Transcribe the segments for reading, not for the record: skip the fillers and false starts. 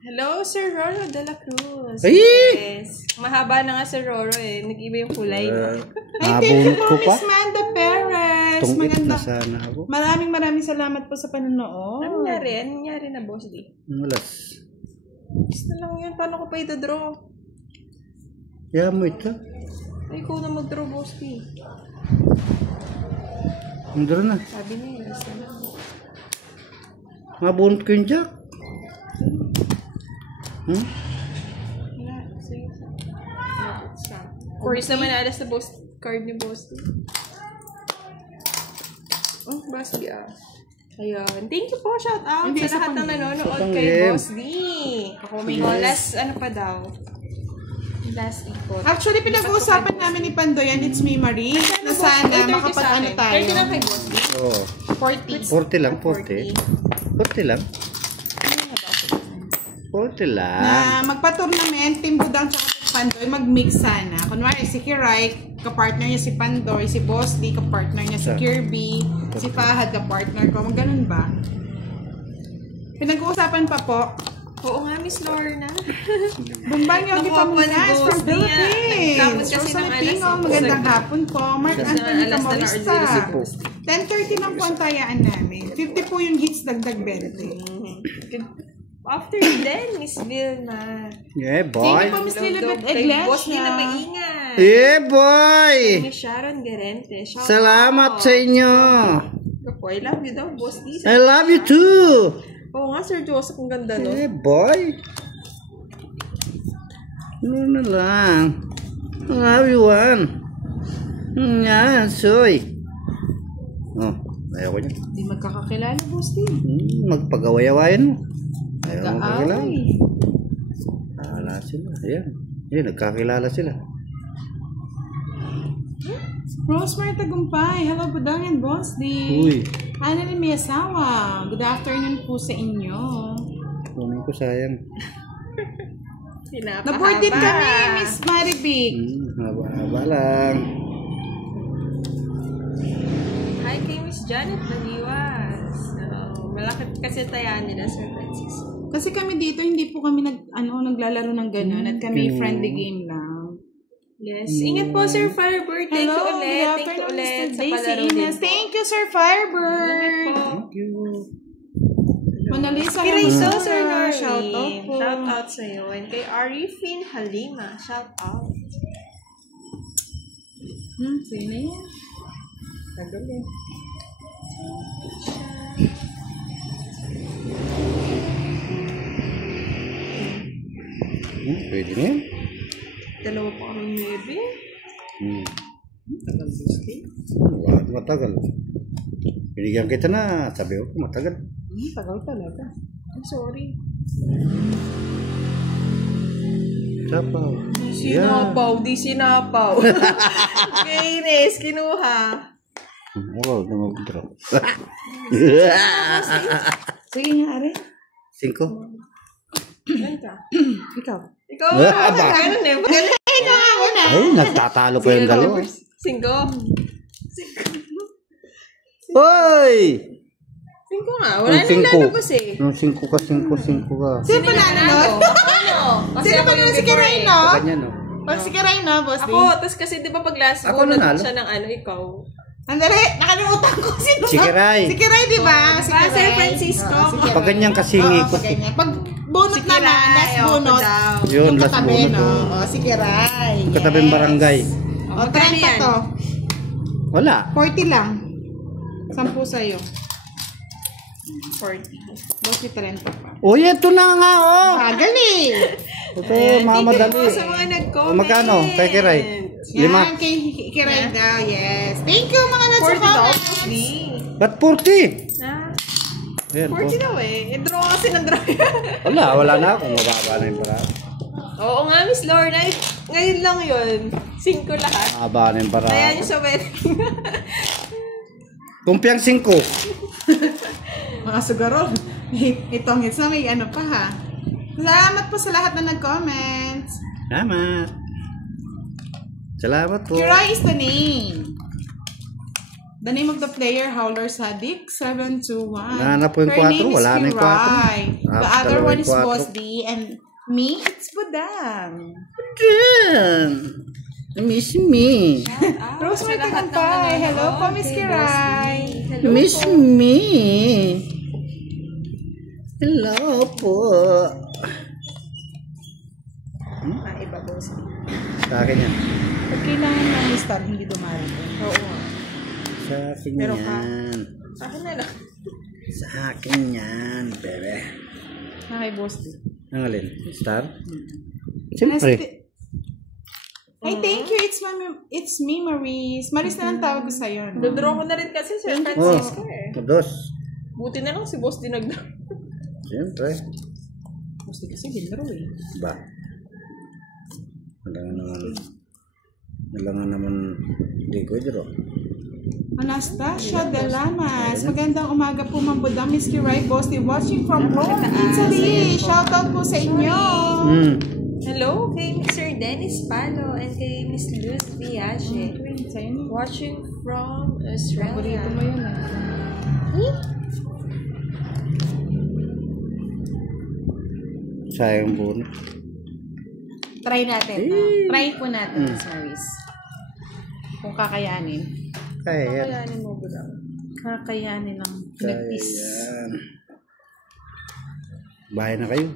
Hello, Sir Roro de la Cruz. Ay! Yes. Mahaba na nga Sir Roro eh. Nag-iba yung kulay. Ay, thank you po, pa. Miss Manda Perez. Tungit Maganda. na sana ako. Maraming salamat po sa panonood. Anong nangyari? Anong nangyari na, Boss D? Malas. Gusto lang yun. Paano ko pa ito-draw? Kaya mo ito. Ay, ikaw na mag-draw, Boss D. Andro na. Sabi niya, gusto lang. Mabunot ko yung jack. Wala. Sige. Gusto naman alas na boss card ni Boss D. Oh, Boss D ah. Ayun. Thank you po. Shout out sa lahat ng nanonood kay Boss D. Last, ano pa daw? Last ipot. Actually, pinag-uusapan namin ni Pandoyan, it's me, Marie, na sana makapag-ano tayo. 30 lang kay Boss D. Oo. 40. 40 lang, 40. 40 lang. 40 lang. Na magpa-tournament, Team Budang tsaka Pandoy, mag-mix sana. Kunwari, si Kiray, kapartner niya si Pandoy, si Boss D, kapartner niya si Kirby, si Fahad, kapartner ko. Ganun ba? Pinag-uusapan pa po. Oo nga, Miss Lorna. Bumbang Yogi Pamunas from Philippines. Nagkapon kasi Rosa ng Latino, alas. magandang hapon po. Mark Anthony Camorista. po. 10:30 lang po ang tayaan namin. 50 po yung hits, dagdag 20. After then, Miss Vilma. Yeah, Thank boy. you po, Miss Lilibet Boss D na Iglesia. maingat. Yeah, boy. Miss Sharon Gerente. Shout Salamat out. sa inyo. Ako, I love you daw, Boss D. I love you too. Oo nga, Sir Joseph, ang ganda, no? Yeah, boy. Ano na lang. Ang everyone. Yan, soy. Oh, ayaw ko niya. Hindi magkakakilala, Boss D. Magpagaway-awayan mo. Ayaw mo kakilala. Kaaway. Kakilala sila. Ayan. Ayan, nagkakilala sila. Rosemary Tagumpay. Hello, Budang and Boss D. Uy. Annalyn Miyasawa. Good afternoon po sa inyo. Kunin ko sayang. Na-board din kami, Miss Marivic. Haba-haba lang. Hi kay Miss Janet Naliwas. Malaki kasi tayaan nila, Sir Francisco. Kasi kami dito, hindi po kami naglalaro ng gano'n. At kami friendly game lang. Yes. Ingat po, Sir Firebird. Thank you ulit. Thank you ulit sa palaro din. Thank you, Sir Firebird. Thank you. Mona Lisa. Kirayso, Sir Noreen. Shout out po. Shout out sa iyo. And kay Arifin Halima. Shout out. Sino yan? Tagal eh. Pwede na yan. Dalawa pa kami maybe. Tagal gusti. Matagal. Binigyan kita na. Sabi ko, matagal. Tagal talaga. I'm sorry. Sapaw. Sinapaw. Di sinapaw. Okay, Ines. Kinuha. Oo, na mag-draw. Sige nga, Ari. 5. Ganun ka. Ikaw. Ikaw na. Ganun eh. Magaling. Ay, nagtatalo pa yung dalawa. 5. Hoy! 5 nga. Wala nang lalabas eh. Nung 5 ka. Sino pa nanalo? Ano? Sino pa nanalo? Si Kiray, no? Ganyan, no? Si Kiray, no, Boss D? Ako, tapos kasi di ba pag last Ako go, nanalo? siya ng ano, ikaw. Andali, nakalimutan ko sino. Si Kiray. Si Kiray, di ba? Si Sir Kiray. Francisco. Si Kiray. Pag ganyan kasingi ko. Pag ganyan. Pag bunot Si naman, Kiray, last ako bunot. daw. Yun, Yung last katabi, bunot, no? oh. Si Kiray. Katabing barangay. O, 30 to. Wala. 40 lang. 10 sa'yo. 40. Boss, 30 pa. Uy, ito na nga, oh. Bagal eh. Ito, mamadali. Thank you po sa mga nag-comment. Magkano? Kay Kiray? Yan, kay Kiray daw, yes. Thank you, mga 40 daw. nagsukomment. Ba't 40? Ah, Ayan, 40 daw eh. I-draw kasi ng draw. wala na ako. Mababa na yung paraan. Oo nga, Miss Lorna. Ngayon lang yun. 5 lahat. Mababa na yung paraan. Kaya nyo sa wedding. Kumpiang 5. Mga sugarol. Itong hits na may ano pa ha. Salamat po sa lahat na nag-comments. Salamat. Salamat po. Kiray is the name. The name of the player, Howler Sadik, 721. Nahanap po yung 4. Wala na yung 4. The other one is Boss D. And me, it's Budang. Budang! Miss me. Rose may tagumpay. Hello po, Miss Kiray. Miss me. Hello po. Iba, Boss D. Sa akin yan. Pag kailangan lang ni Star, hindi dumarating. Oo. Sa akin Pero yan. Sa akin na lang. Sa akin yan, bebe. Kay Boss D. Ang alin? Star? Siyempre. Ay, thank you. It's me, Maris. Maris na lang tawag ko sa'yo. No? Dodraw ko na rin kasi Sir Francisco eh. Dos. Buti na lang si Boss din nagdraw. Siyempre. Boss D kasi gindraw eh. Ba? Wala nga naman hindi ko draw. Anastasia Dalamas. Magandang umaga po, Ma'am Budang. Miss Kiray, Boss D, watching from home. Italy. Shoutout po sa inyo. Hello kay Mr. Dennis Palo and kay Miss Luz Viaje. Watching from Australia. Paborito mo yun Sayang buo. Try natin. No? Try po natin, Miss Maris. Kung kakayanin. Kaya yan. Kakayanin mo, Budang. Kakayanin ng pinagpis. Yan. Bahay na kayo.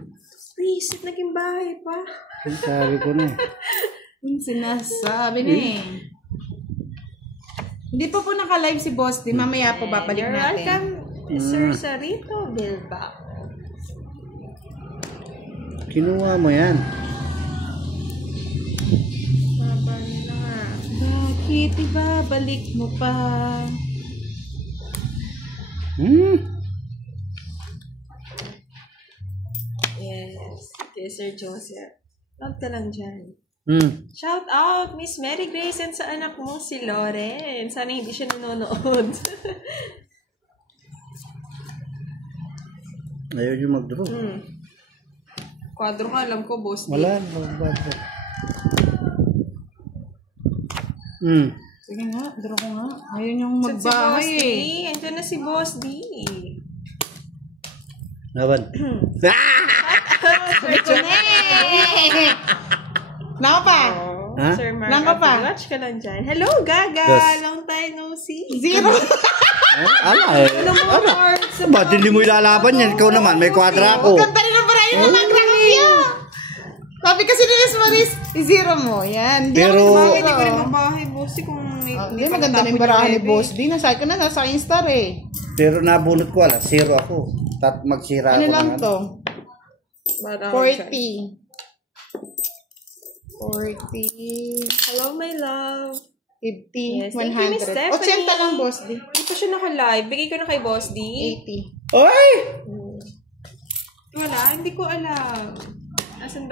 Please, naging bahay pa. Sabi ko na eh. Yung sinasabi na eh. Hindi pa po naka-live si Boss D. Mamaya po babalik You're natin. welcome, Sir Sarito Bilbao. Kinuha mo yan. Baba nila nga. Bakit ibabalik mo pa? Yes. Kay Sir Joseph. Love ka lang dyan. Shout out, Miss Mary Grace, and sa anak mo si Lauren. Sana hindi siya nanonood. Ayaw yung mag-draw. Kwadro ka, alam ko, Boss D. Wala. Sige nga, draw ko nga. Ayun yung Saan si Boss magbahay D? eh. Andiyan na si Boss D. Laban. Naka pa? Ha? Sir Mark, Naka pa? watch ka lang dyan. Hello, Gaga! Yes. Long time no see. Zero. Ano mo, Mark? Ba't hindi mo ilalaban yan? Ikaw naman, may kwadra ako. Ganda rin ang barayan ng magrakapya. Sabi kasi ni Miss Maris, zero mo. Yan. Pero- Hindi ko rin mabahay, Boss D, kung may... Hindi, maganda rin barahan ni Boss D. Nasabi ko na, nasa Instar eh. Pero nabunot ko, zero ako. Magsira Ano ako lang ng to? Marami siya. 40. Hello, my love. 50. Yes, thank you, Miss 100. Stephanie. 80 lang, Boss D. Hindi pa siya naka-live. Bigay ko na kay Boss D. 80. Oy! Wala, hindi ko alam. Asan ba